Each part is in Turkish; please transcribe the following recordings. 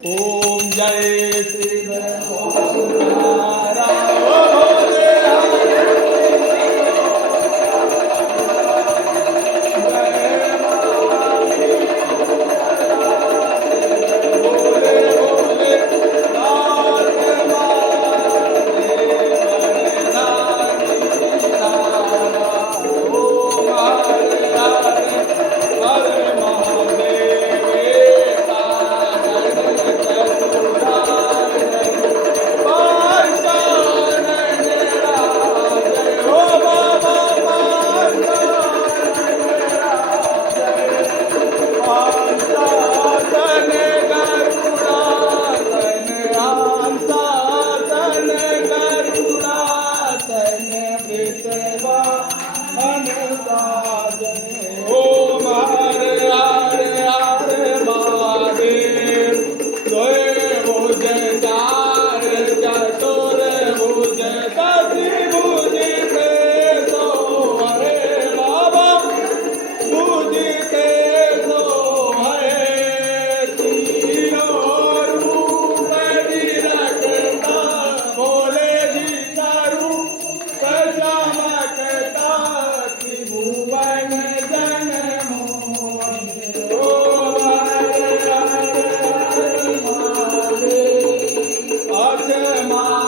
Om Jai Shiv my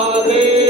Hare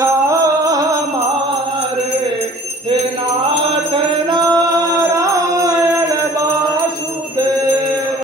Come.